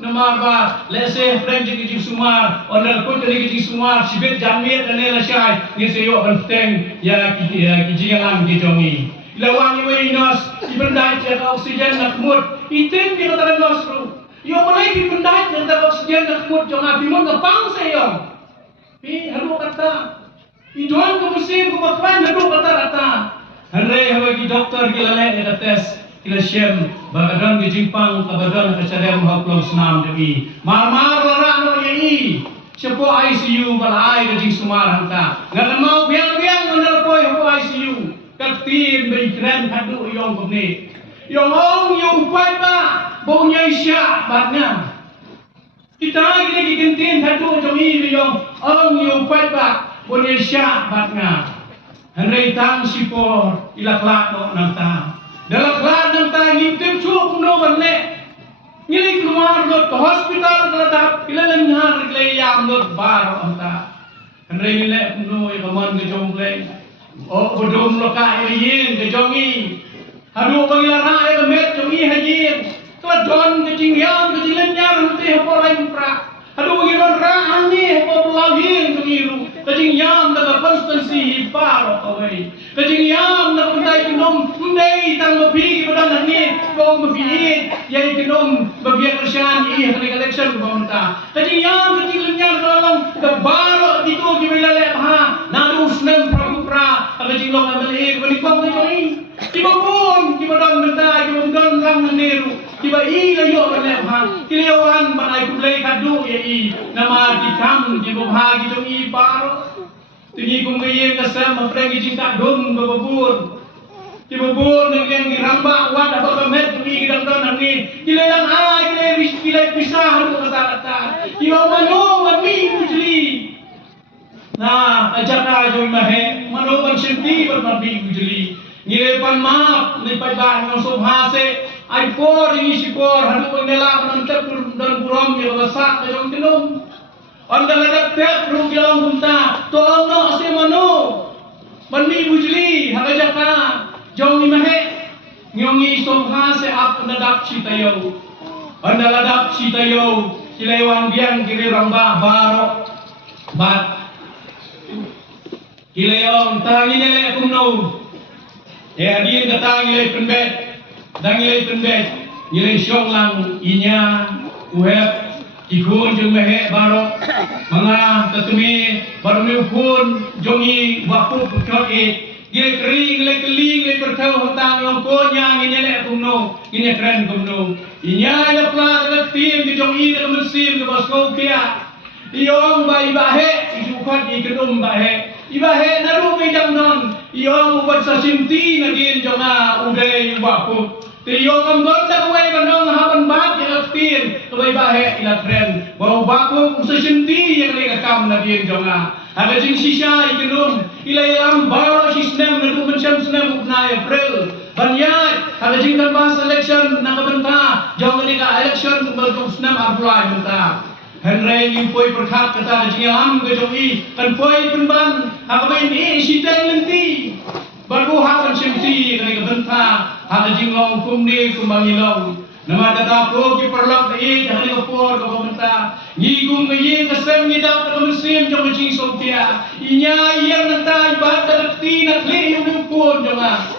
nama ba lese friend jadi sumar onel pun jadi sumar sibet jamir dan nela syai ni seyo penting ya kijingan kijongi lawang ni nos ibendai jaga oksigen nak mut itin di kota nos ru yo mulai ibendai jaga oksigen nak mut jangan bimun kepang seyo pi halu kata iduan ke musim ke bakwan halu kata rata Henry hawagi doktor gila le tes kila siem bagadon di Jepang kabadan kesadam haklong senam demi mar orang no yai sepo ICU balai di Sumarang ta ngan mau biang ngan poi ho ICU katin berikran hadu yong komne yong ong yong pai ba bau nyai sya batnya kita ini dikentin hadu jongi yong ong yong pai ba bau nyai sya batnya Henry tang sipor ilak-lak no nang ta dalam kelar nang ta ngintip cukup no banle ngili keluar do hospital keladap ilalang har kle yam do bar anta Henry nile no ibaman ke jomble o bodom loka yin ke jongi hadu pangilara e met jongi hayin keladon ke jingyam ke jilen nyar te ho lai pra hadu pangilara ra ani ho pelawin ke miru kejingyam daga konstansi paro away kejingyam na kuntai kinom ndai tang mapi badan ni kong mapi yai kinom bagian kerjaan i hari election pemerintah kejingyam kejilnya dalam kebaro itu gimana ha nadu senam pra kejinglong ameli belikong kejoi kibapun kibadan mentai kibadan lang neru kiba i layo kan ha kilawan banai kulai kadu yai nama dikam kibahagi dong i baro tinggi kumbayin kasam maprengi cinta dom babur kibabur nang giramba wan apa kamet tinggi gidang don ni kilelang kilai pisah lu kata kiwamano mami bujli nah ajaka jo mahe mano ban senti bermabi bujli ngile pan maaf ni pada ngong subhase ai por ini sipor hadu penela penantar dan buram ya basak jong kinum anda ladap tiap rugi lang punta to no ase mano mani bujli hagajaka jong imahe nyongi songha se ap nadap citayo anda ladap citayo kilewang biang kiri ramba baro bat kileyong tangi nele kumno hadin katangi le penbet dangi le penbet nile syong lang inya uhep ikun jeng mehe baro mga tatumi baro mi ukun jongi wapu pukot gile kering le keling le pertau hotang yang konya ngine le kumno ngine keren kumno inya le pla le tim di jongi le mesim ke basko kia iong ba ibahe ijukat ikedum bahe ibahe naru midang non iong ubat sasinti ngin jonga udai wapu tiyo kamdon na kuway kanong hapan bat yung aktin tuway bahe ila friend wow bako sa sinti yung likakam na diyan jonga aga jing sisya ikinum ila ilang baro sisnem na dumansyan sinem na April banyat aga jing kanbas election na kabanta jonga nika election kumbalkong sinem arulay menta Henry yung po'y perkat kata jing alam gajongi kan po'y penban aga ba ini siteng lenti baru hakan sinti kani kabanta hata jinglong kumni kumangilong nama tatapo ki perlak dai jahani kapor ko komenta ngigum ngayin kasem ngidap ka musim jong jing sopia inya yang nanta ibadat rekti nak le yung pun jonga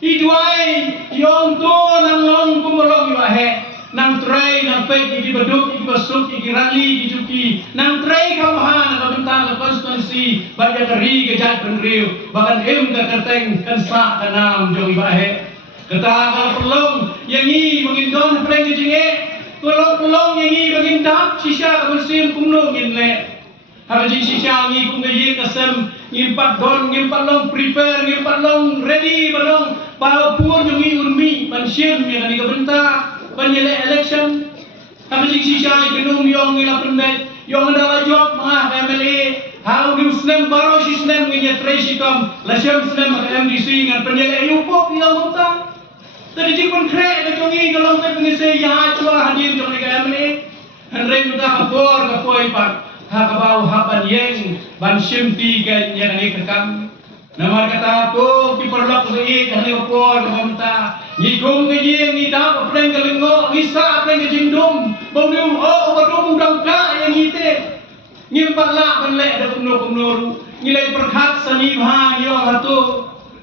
idwai yong to nang long kumolong iwahe nang tray nang pay ki baduk ki basuk ki rally ki juki nang tray kamahan ka bentang ka constancy bagya kari ka jat penriu bahkan ka kerteng kan sa kanam jong iwahe kata pelong yang ini mengindon perang jinge pelong yang ini mengindap sisa musim kumno nginle haji sisa ngi kumgayin kasem ngimpat don ngimpat long prepare ngimpat long ready balong pau pur jungi unmi pansim yang ni kabenta panjele election haji sisa ikinum yong ila pendet yong adalah job mga MLA hau di usnem baro sistem nginya tresikom lasem usnem MDC ngan panjele yupok ila utang tadi jikun krek ke jongi kalau saya pengisi ya cua hadir jongi ke MLA Henry minta kapor kapoi pak hakabau hapan yeng ban simti ke yang ni kekam nama kata aku ki perlok ke henry kapor minta Ni gom ke ye ni dak apreng ke lengo, ni sa apreng ke jindum. Bau ni badum dang ka yang ite. Ni pala ban le da kumno ni lai perkhat sani bha yo hatu.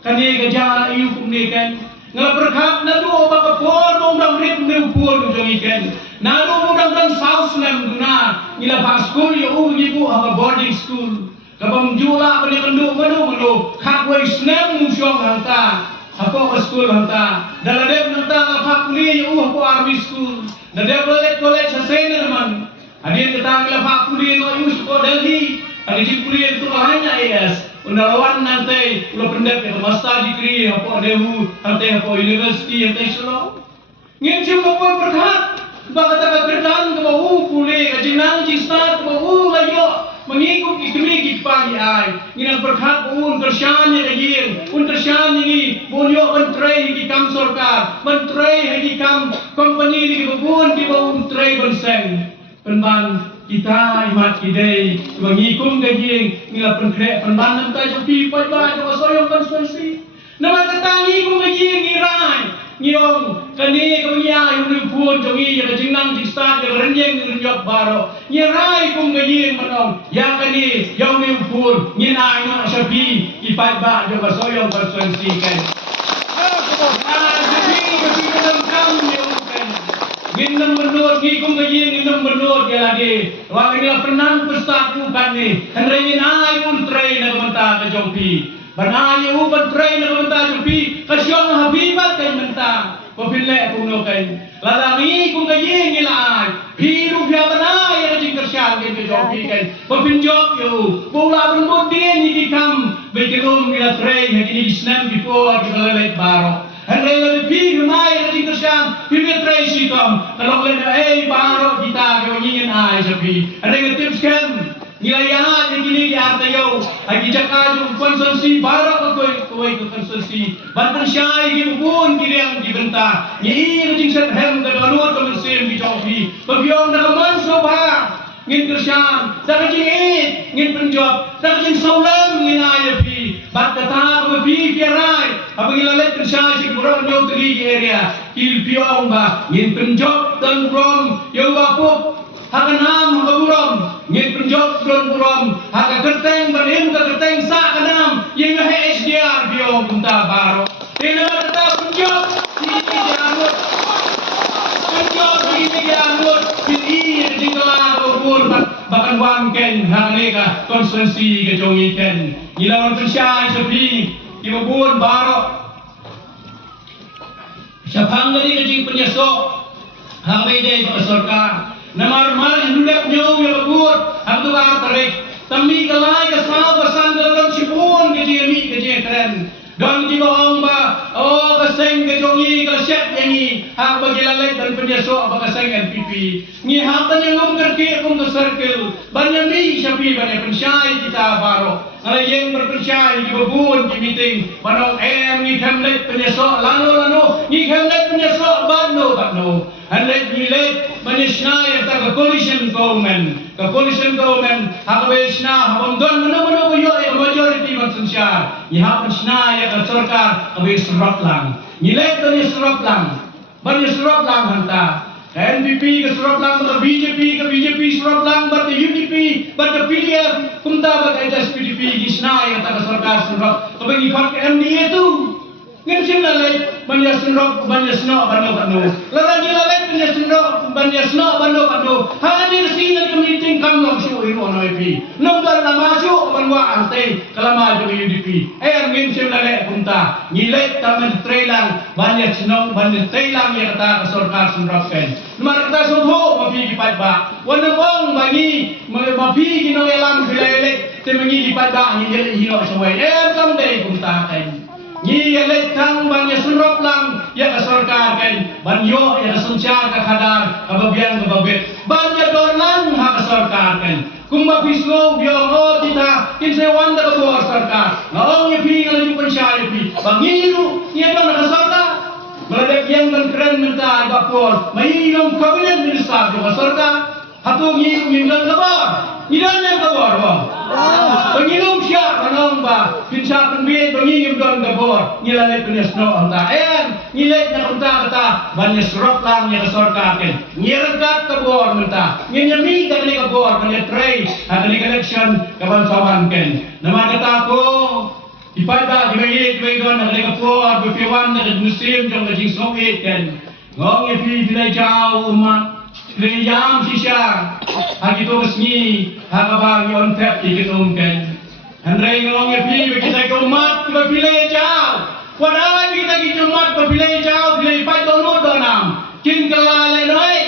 Kani ke ja iu kumne kan. Ngala perkhat na du ba ka por bau dang rit me upur jong ikan. Na du dang dan saus nam guna. Ni la ba school yo ni bu ha boarding school. Kabam jula bani kendu manu khakwe snam musyong hanta. Apa school hanta daladep nanta hak kuliah apa army school daladep college hasen man adien kita ngela hak kuliah no ius ko Delhi adi kuliah itu hanya IAS undawan nanti ulah pendek ke master degree apa dehu hante apa university hante selo ngin sim ko berkat bakata berkan ke bau kuliah kajinang start bau layo mengikut ikmi kipani ai ngina berkat un kersyaan yang un kersyaan ini bonyo menteri di kam sorkar menteri di kam company di bubun di bawun menteri benseng penban kita imat kidai mengikut gajing ngila penkrek penban nantai jopi pai-pai jo soyong konstitusi nama katangi ku gajing ngirai ngiyong kani kemia yung pun jongi ya jingnang jista ya renjeng renjok baro nyirai kum gajing manong ya kani yung pun nyinai no sapi ipat ba jo soyong konstitusi kan jadi dalam kam yung kan ginam menur kum gajing ginam menur ya lagi wa ini pernah pestaku kan ni henrei nai pun train na menta ka jopi Banaya uban train na menta jumpi kasyong habibat kay menta pabile kung no kay lalangi kung kayi ngilaan hiru biya banaya na jing kasyang kay jumpi kay pabinjok yo pula bermod din ikikam bekirum nila train na kinisnan before kibalalay baro Henry lebih gemai na jing kasyang pibi train sikam kalong lena baro kita kawingin ay sabi Henry tips kan Nilayan yang kini di artayo ay kijaka yung konsensi barak koy konsensi banten syai gibun kini yang dibenta ni jing set hem ka dalot ka mesin di jofi pabyong na man soba ngin kersyang sa jing ngin penjob sa jing saulam ngin ayapi bat kata ka bi piarai apabila let kersyang si buron yo tri area il piong ba ngin penjob dan from yo bapuk hakanam haburom ngin penjok buron haka kerteng banim ka kerteng sa kanam yang HDR bio bunta baro tena kata penjok ini dianut penjok ini dianut ini dikala kubur bahkan wangken haneka konsensi ke jongiken ilawan tersyai sepi ibubun baro syabhang dari kejing penyesok hangbe ke sorkar Namar hinulak nyo ya bagur ang tuwa tarik tami kalay kasaw kasan dalam sipun kejemi keren dan di bawang ba kaseng kejongi kasyat yangi hak bagilalay dan penyaso apa kaseng NPP ni hatan yang ngomgerki akong to circle banyami syapi banyak pensyai kita baro ngalayeng berpensyai di babun di meeting manong ni kamlet penyaso lano ni kamlet penyaso bano Hendak milik manisnai atau coalition government hakabesna habamdon mano yo majority manusia ni hakabesna ya sarkar habis serap lang nilai tu ni serap lang banyak serap lang hanta NPP ke serap lang atau BJP serap lang ber UDP ber PDF kumta ber PDP gisna ya tak sarkar serap tapi ikut MDA tu ngin sinalay banyasno bano lalagi lalay banyasno bano hadir sila meeting kam long show ino no epi nomor na masuk banwa ante kalama jo UDP ngin sinalay punta ngilay taman trailang banyasno trailang ya kata sarkar sunraken numar kata sudho mapi gipat ba wanong bagi mapi gino elam bilele temengi gipat ba ngil hino saway someday punta kan ni elek tang banyak surop lang ya ka sarkar kan banyo ya ka suncha ka kadar kababian kababet banyak dorlang ha ka sarkar kan kung mapisgo biyo kita kinse wanda ka buar sarkar ngaong ya pi ngala yung pensyari pi bangilu ya ka nakasarkar meladek yang dan keren minta bapor mahilong kabinet minister ka sarkar hatong yung lang kabar nilan yang kabar Pengilum siya kanong ba pinsa penbiay pengingim don gabor ngilalet punya snow anta ngilet na kunta kata banya surok lang nya kasorka ken ngirgat kabor menta nyami kali kabor banya tray kali election kaban sawan ken nama kata ko ipada dibayet don kali kabor bepiwan na muslim jong jing songit ken ngong epi dilai jauh umat Leyam sisya, hagi to kesni, hagabang yon tap ikitum ken. Handrai ngolong epi kita kumat kita pilih jauh. Wadai kita kumat pilih jauh pilih pai donut donam. Kin kelale noi,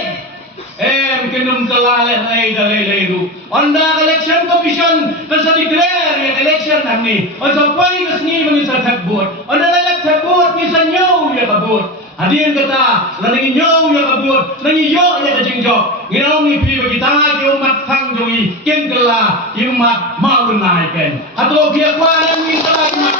kinum kelale noi dalai lu. Onda election commission kasa declare election namni. Onda poi kesni mengisa takbut. Onda lelak takbut misa nyau ya kabut. Hadirin kata, lagi nyau ya kabut, lagi yo ya kejingjok. Ngirong ni pi bagi tangan yo mat thang joi, ken kela yo mat mau naikkan. Hato kia kuaran kita mat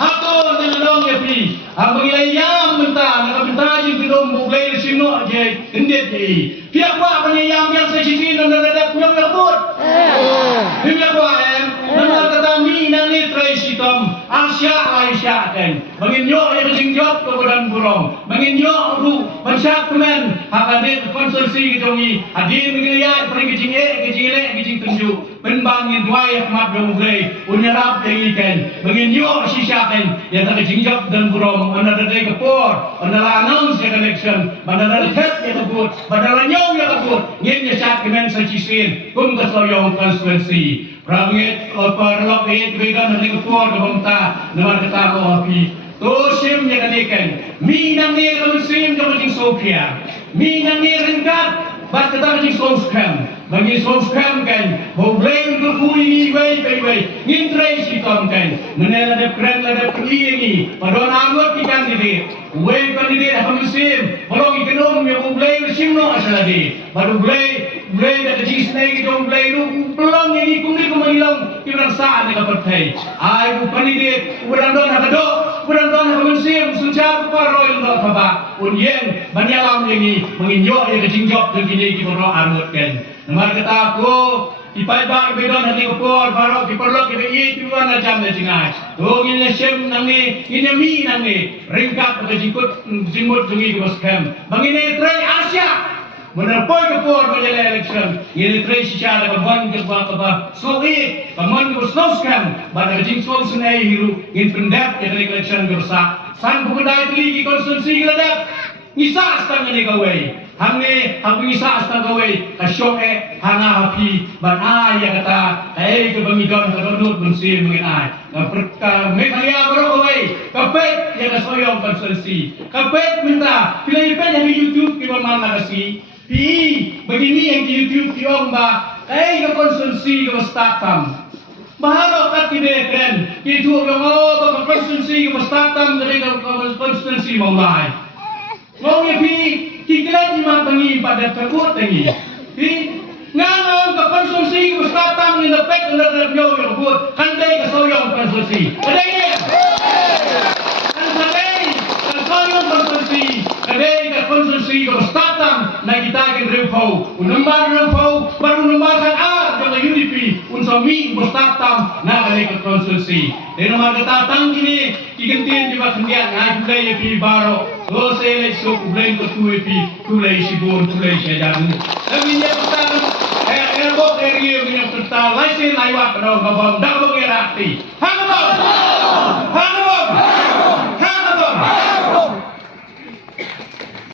hato dengan ya pi. Abang ilayam mentah, nak mentah jeng kedom buklay sino je, kendet je. Kia kuat penyayam yang sejisi dan ada nyau ya kabut. Kia kuat nama kata mi nang ni tresitom Aisyah kan menginyo yang jingjot kemudian burung menginyo ru mansyak kemen hakadet konsulsi kejongi hadir mengilayat pergi kejing tunjuk penbangin duai mat dongre unyarap ikan menginyo sisya kan yang tak jingjot dan burung anda dari kepor anda announce election anda tet yang kebut anda nyau yang kebut ngin syak kemen sejisin kesoyong konsulsi Rangit perlok it began dengan kuat kehamta nama kata ko api tosim yang kanikan minang ni muslim kemudian Sofia minang ni ringkat bat kata kemudian Sofkan bagi Sofkan kan boleh berkui baik ngintrai si tom kan menela ada keren ada ini pada anggota kita ni Wei kandidat apa muslim, kalau ikanum yang boleh simno asal di, baru boleh ada jenis naik itu boleh itu pelang ini kumri kumahilang kita saan dengan partai. Ayu kandidat, urang don apa muslim suncar paroi untuk apa, unyen banyalam ini menginjok yang kejingjok dan kini kita roh anutkan. Nomor kata aku. Ipai bang bedon hati kopor barok diperlok kita itu wana jam na jingai. Oh ini sem nangi ini mi nangi ringkat pada jimut jungi ke boskem. Bang ini tray Asia menerpoi kopor pada election. Ini tray secara kawan ke soi kaman ke boskem. Pada jing sol sunai hiru in pendap ke election bersak. Sang bukadai teli konsumsi geladap. Ngisa astang ni kawai. Hamne ngisa astang kawai kasyok hanga hapi ban ya kata ke bangidon ke donut bensin mengenai perka mekalia bro kawai kapet yang kasoyong konsulsi kapet minta pilih yang di YouTube kita mana kasih pi begini yang di YouTube tiong ba ke konsulsi ke startam Mahalo kat kide kan itu yang ke konsulsi ke startam dengan konsulsi maulai ngomongnya pi kiklat lima tangi pada terkuat tangi pi nganong ke konsumsi ustatam ni lepek under nyo yang buat kandai ke soyong konsumsi kadai ke konsumsi ke ustatam na kita ke rempau unumbar rempau baru numbar kan jangan UDP unsomi ustatam na kadai ke konsumsi dan nomor ketatang kini kigentin di bakendian ngai kulai pi baro lo sele so kubleng ko tuwe pi kulai sibon kulai sedan tapi dia petang erbok eri yang petang lain lain wak no ngabang dak bang erati hang